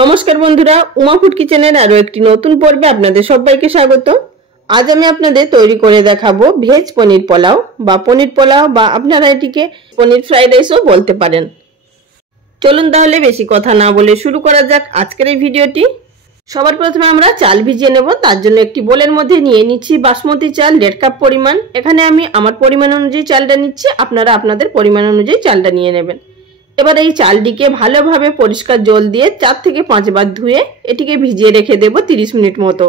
নমস্কার বন্ধুরা, উমা ফুড কিচেনের আরো একটি নতুন পর্বে আপনাদের সবাইকে স্বাগত। আজ আমি আপনাদের তৈরি করে দেখাবো ভেজ পনির পোলাও বা আপনারা এটিকে পনির ফ্রাইড রাইসও বলতে পারেন। চলুন তাহলে বেশি কথা না বলে শুরু করা যাক আজকের এই ভিডিওটি। সবার প্রথমে আমরা চাল ভিজিয়ে নেব। তার জন্য একটি বোলের মধ্যে নিয়ে নিচ্ছি বাসমতি চাল 1.5 কাপ পরিমাণ। এখানে আমি আমার পরিমাণ অনুযায়ী চালটা নিচ্ছি, আপনারা আপনাদের পরিমাণ অনুযায়ী চালটা নিয়ে নেবেন। এবার এই চালটিকে ভালোভাবে পরিষ্কার জল দিয়ে 4 থেকে 5 বার ধুয়ে এটিকে ভিজিয়ে রেখে দেব 30 মিনিট মতো।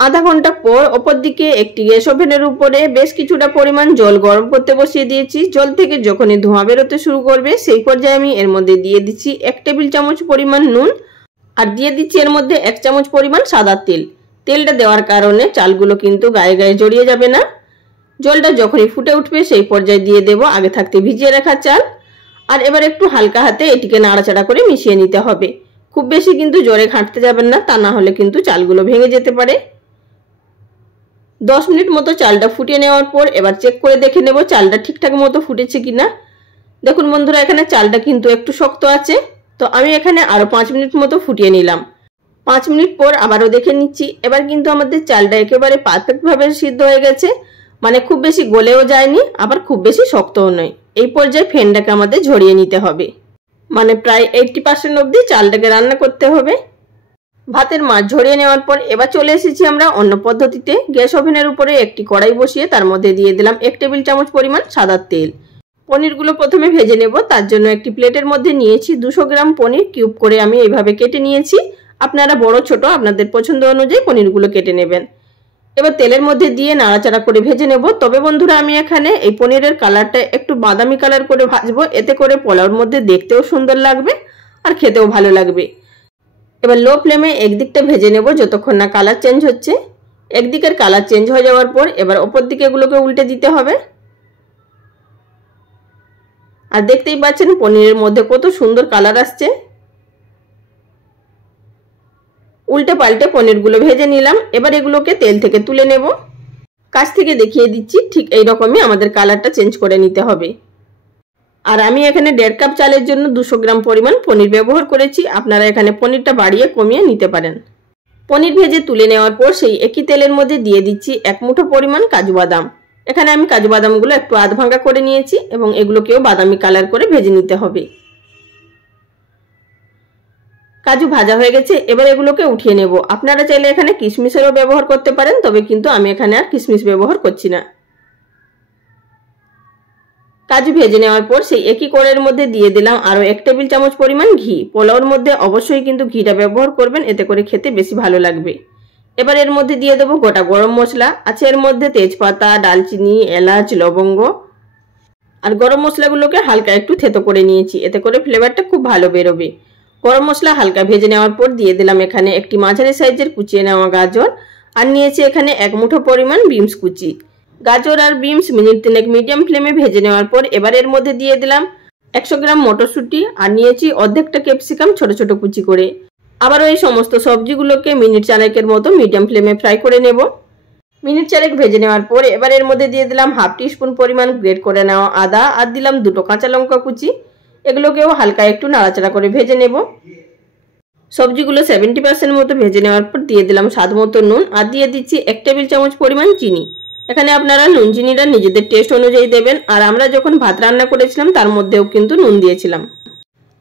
আধা ঘন্টা পর অপর দিকে একটি গ্যাস ওভেনের উপরে বেশ কিছুটা পরিমাণ জল গরম করতে বসিয়ে দিয়েছি। জল থেকে যখনই ধোঁয়া বেরোতে শুরু করবে সেই পর্যায়ে আমি এর মধ্যে দিয়ে দিচ্ছি 1 টেবিল চামচ পরিমাণ নুন আর দিয়ে দিচ্ছি এর মধ্যে 1 চামচ পরিমাণ সাদা তেল। তেলটা দেওয়ার কারণে চালগুলো কিন্তু গায়ে গায়ে জড়িয়ে যাবে না। জলটা যখনই ফুটে উঠবে সেই পর্যায়ে দিয়ে দেব আগে থাকতে ভিজিয়ে রাখা চাল। আর এবার একটু হালকা হাতে এটিকে নাড়াচাড়া করে মিশিয়ে নিতে হবে। খুব বেশি কিন্তু জোরে ঘাঁটতে যাবেন না, তা না হলে কিন্তু চালগুলো ভেঙে যেতে পারে। 10 মিনিট মতো চালটা ফুটিয়ে নেওয়ার পর এবার চেক করে দেখে নেব চালটা ঠিকঠাক মতো ফুটেছে কিনা। দেখুন বন্ধুরা, এখানে চালটা কিন্তু একটু শক্ত আছে, তো আমি এখানে আরো 5 মিনিট মতো ফুটিয়ে নিলাম। 5 মিনিট পর আবারও দেখে নিচ্ছি। এবার কিন্তু আমাদের চালটা একেবারে পারফেক্ট ভাবে সিদ্ধ হয়ে গেছে, মানে খুব বেশি গলেও যায়নি আবার খুব বেশি শক্তও নয়। এই পর্যায়ে ফেনটাকে আমাদের ঝরিয়ে নিতে হবে, মানে প্রায় 80% অবধি চালটাকে রান্না করতে হবে। ভাতের মাছ ঝরিয়ে নেওয়ার পর এবার চলে এসেছি আমরা অন্য পদ্ধতিতে। গ্যাস ওভেনের উপরে একটি কড়াই বসিয়ে তার মধ্যে দিয়ে দিলাম 1 টেবিল চামচ পরিমাণ সাদা তেল। পনিরগুলো প্রথমে ভেজে নেব। তার জন্য একটি প্লেটের মধ্যে নিয়েছি 200 গ্রাম পনির। কিউব করে আমি এইভাবে কেটে নিয়েছি। আপনারা বড় ছোট আপনাদের পছন্দ অনুযায়ী পনিরগুলো কেটে নেবেন। এবার তেলের মধ্যে দিয়ে নাড়াচাড়া করে ভেজে নেব। তবে বন্ধুরা, আমি এখানে এই পনিরের কালারটা একটু বাদামি কালার করে ভাজবো, এতে করে পোলাওর মধ্যে দেখতেও সুন্দর লাগবে আর খেতেও ভালো লাগবে। এবার লো ফ্লেমে একদিকটা ভেজে নেব যতক্ষণ না কালার চেঞ্জ হচ্ছে। একদিকের কালার চেঞ্জ হয়ে যাওয়ার পর এবার অপর দিকে এগুলোকে উল্টে দিতে হবে। আর দেখতেই পাচ্ছেন পনিরের মধ্যে কত সুন্দর কালার আসছে। উল্টে পাল্টে পনিরগুলো ভেজে নিলাম। এবার এগুলোকে তেল থেকে তুলে নেব। কাছ থেকে দেখিয়ে দিচ্ছি, ঠিক এই রকমই আমাদের কালারটা চেঞ্জ করে নিতে হবে। আর আমি এখানে 1.5 কাপ চালের জন্য 200 গ্রাম পরিমাণ পনির ব্যবহার করেছি। আপনারা এখানে পনিরটা বাড়িয়ে কমিয়ে নিতে পারেন। পনির ভেজে তুলে নেওয়ার পর সেই একই তেলের মধ্যে দিয়ে দিচ্ছি 1 মুঠো পরিমাণ কাজু বাদাম। এখানে আমি কাজু বাদামগুলো একটু আধ ভাঙা করে নিয়েছি এবং এগুলোকেও বাদামি কালার করে ভেজে নিতে হবে। কাজু ভাজা হয়ে গেছে, এবার এগুলোকে উঠিয়ে নেব। আপনারা চাইলে এখানে কিশমিশেরও ব্যবহার করতে পারেন, তবে কিন্তু আমি এখানে আর কিশমিশ ব্যবহার করছি না। কাজু ভেজে নেওয়ার পর সেই একই কড়াইয়ের মধ্যে দিয়ে দিলাম আরো 1 টেবিল চামচ পরিমাণ ঘি। পোলাওর মধ্যে অবশ্যই কিন্তু ঘিটা ব্যবহার করবেন, এতে করে খেতে বেশি ভালো লাগবে। এবার এর মধ্যে দিয়ে দেবো গোটা গরম মশলা। আছে এর মধ্যে তেজপাতা, দালচিনি, এলাচ, লবঙ্গ আর গরম মশলাগুলোকে হালকা একটু থেতো করে নিয়েছি, এতে করে ফ্লেভারটা খুব ভালো বেরোবে। গরম মশলা হালকা ভেজে নেওয়ার পর দিয়ে দিলাম এখানে একটি মাঝারি সাইজের কুচিয়ে নেওয়া গাজর আর নিয়েছি এখানে 1 মুঠো পরিমাণ বিনস কুচি। গাজর আর বিনস মিনিট 3 মিডিয়াম ফ্লেমে ভেজে নেওয়ার পর এবার এর মধ্যে দিয়ে দিলাম 100 গ্রাম মটরশুঁটি আর নিয়েছি অর্ধেকটা ক্যাপসিকাম ছোট ছোট কুচি করে। আবারও এই সমস্ত সবজিগুলোকে মিনিট 4 মতো মিডিয়াম ফ্লেমে ফ্রাই করে নেব। মিনিট 4 ভেজে নেওয়ার পর এবার এর মধ্যে দিয়ে দিলাম হাফ টিস্পুন পরিমাণ গ্রেট করে নেওয়া আদা আর দিলাম 2টো কাঁচা লঙ্কা কুচি। এগুলোকেও হালকা একটু নাড়াচাড়া করে ভেজে নেব। সবজিগুলো 70% মতো ভেজে নেওয়ার পর দিয়ে দিলাম স্বাদ মতো নুন আর দিয়ে দিচ্ছি 1 টেবিল চামচ পরিমাণ চিনি। এখানে আপনারা নুন চিনিটা নিজেদের টেস্ট অনুযায়ী দেবেন। আর আমরা যখন ভাত রান্না করেছিলাম তার মধ্যেও কিন্তু নুন দিয়েছিলাম।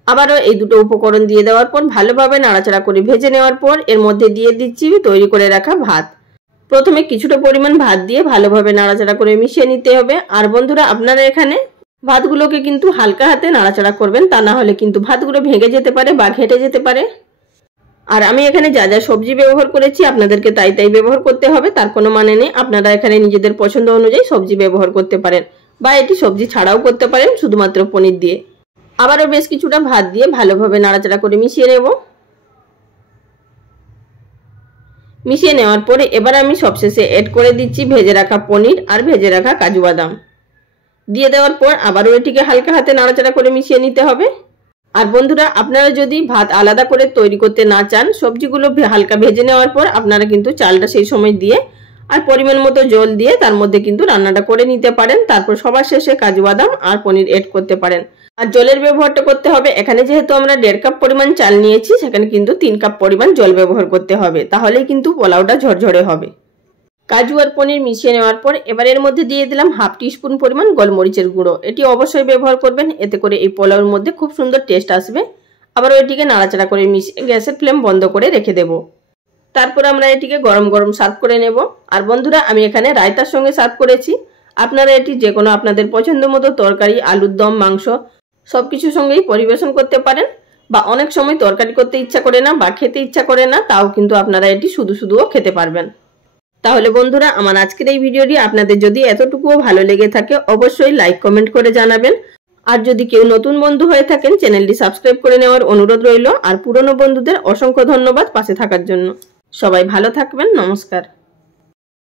আবারও এই দুটো উপকরণ দিয়ে দেওয়ার পর ভালোভাবে নাড়াচাড়া করে ভেজে নেওয়ার পর এর মধ্যে দিয়ে দিচ্ছি তৈরি করে রাখা ভাত। প্রথমে কিছুটা পরিমাণ ভাত দিয়ে ভালোভাবে নাড়াচাড়া করে মিশিয়ে নিতে হবে। আর বন্ধুরা, আপনারা এখানে ভাতগুলোকে কিন্তু হালকা হাতে নাড়াচাড়া করবেন, তা না হলে কিন্তু ভাতগুলো ভেঙে যেতে পারে বা ঘেটে যেতে পারে। আর আমি এখানে যা যা সবজি ব্যবহার করেছি আপনাদেরকে তাই তাই ব্যবহার করতে হবে, তার কোনো মানে নেই। আপনারা এখানে নিজেদের পছন্দ অনুযায়ী সবজি ব্যবহার করতে পারেন বা এটি সবজি ছাড়াও করতে পারেন শুধুমাত্র পনির দিয়ে। আবারও বেশ কিছুটা ভাত দিয়ে ভালোভাবে নাড়াচাড়া করে মিশিয়ে নেব। মিশিয়ে নেওয়ার পরে এবার আমি সবশেষে এড করে দিচ্ছি ভেজে রাখা পনির আর ভেজে রাখা কাজু বাদাম। দিয়ে দেওয়ার পর আবারও এটিকে হালকা হাতে নাড়াচাড়া করে মিশিয়ে নিতে হবে। আর বন্ধুরা, আপনারা যদি ভাত আলাদা করে তৈরি করতে না চান, সবজিগুলো হালকা ভেজে নেওয়ার পর আপনারা কিন্তু চালটা সেই সময় দিয়ে আর পরিমাণ মতো জল দিয়ে তার মধ্যে কিন্তু রান্নাটা করে নিতে পারেন। তারপর সবার শেষে কাজু বাদাম আর পনির এড করতে পারেন। আর জলের ব্যবহারটা করতে হবে, এখানে যেহেতু আমরা 1.5 কাপ পরিমাণ চাল নিয়েছি সেখানে কিন্তু 3 কাপ পরিমাণ জল ব্যবহার করতে হবে, তাহলেই কিন্তু পোলাওটা ঝরঝরে হবে। কাজু আর পনির মিশিয়ে নেওয়ার পর এবার এর মধ্যে দিয়ে দিলাম 1/2 টিস্পুন পরিমাণ গোলমরিচের গুঁড়ো। এটি অবশ্যই ব্যবহার করবেন, এতে করে এই পোলাওর মধ্যে খুব সুন্দর টেস্ট আসবে। আবার এটিকে নাড়াচাড়া করে মিশিয়ে গ্যাসের ফ্লেম বন্ধ করে রেখে দেব। তারপর আমরা এটিকে গরম গরম সার্ভ করে নেব। আর বন্ধুরা, আমি এখানে রায়তার সঙ্গে সার্ভ করেছি। আপনারা এটি যে কোনো আপনাদের পছন্দ মতো তরকারি, আলুর দম, মাংস সবকিছুর সঙ্গেই পরিবেশন করতে পারেন। বা অনেক সময় তরকারি করতে ইচ্ছা করে না বা খেতে ইচ্ছা করে না, তাও কিন্তু আপনারা এটি শুধু শুধুও খেতে পারবেন। তাহলে বন্ধুরা, আমার আজকের এই ভিডিওটি আপনাদের যদি এতটুকুও ভালো লেগে থাকে অবশ্যই লাইক কমেন্ট করে জানাবেন। আর যদি কেউ নতুন বন্ধু হয়ে থাকেন চ্যানেলটি সাবস্ক্রাইব করে নেওয়ার অনুরোধ রইল। আর পুরনো বন্ধুদের অসংখ্য ধন্যবাদ পাশে থাকার জন্য। সবাই ভালো থাকবেন। নমস্কার।